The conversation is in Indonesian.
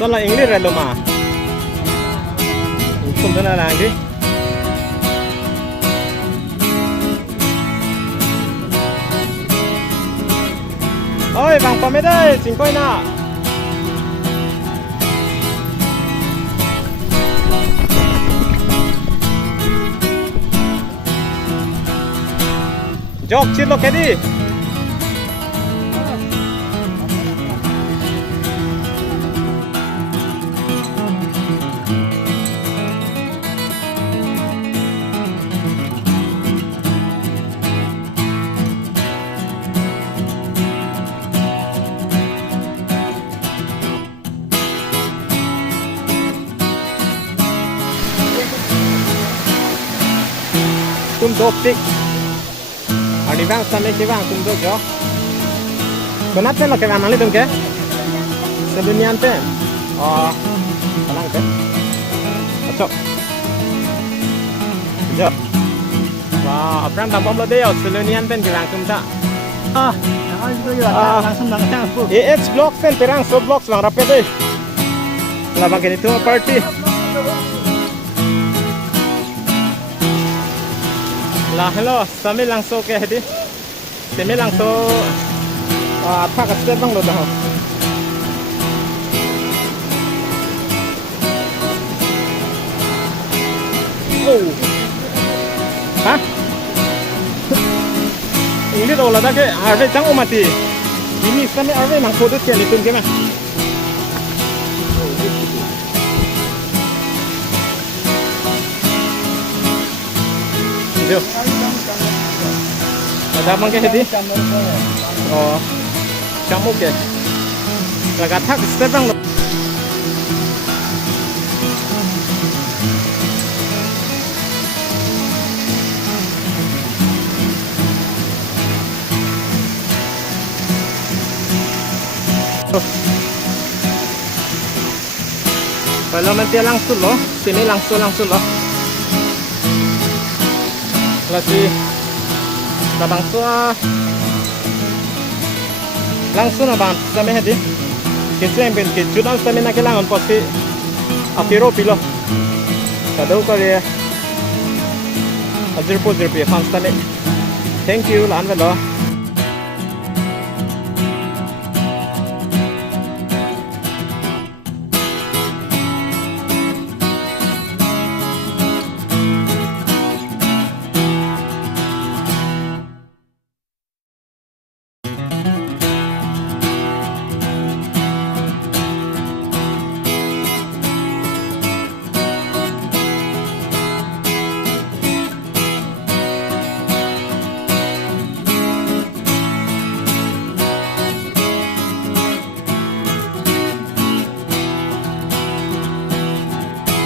Soalnya English relo mah. Hukum sana lagi. Ôi, vàng pamit ơi, chính coi nào. Jok, chill lo cái đi. Tum do optik. Ari vang sampai ke vang tum do jo. Kenapa lo ke vang nali tum ke? Sebunian pe. Oh, tenang ke? Acok. Jo. Wah, apa yang tampam lo deh? Sebunian pe ke vang tum tak? Ah, itu ya langsung langsung aku. AH blocks pen perang so blocks lang rapi deh. Labang kini tu party. Lah hello, sami langsung ke hadi. Sami langsung apa kat step bang lo dah. Oh. Hah? Ini dah olah dah ke arve jangan mati. Ini sami arve nang kodus ke ni tun ke mah. Yo. Ada apa ke hadi? Oh, camuk ke? Lagat hak step bang lo. Kalau nanti langsung loh, sini langsung loh. Lagi langsung abang sampai hadi. Kisah yang kejutan sampai nak kelangan pasti apiro pilo. Kadau kali ya. Ajar po ajar pi fans sampai. Thank you lan velo.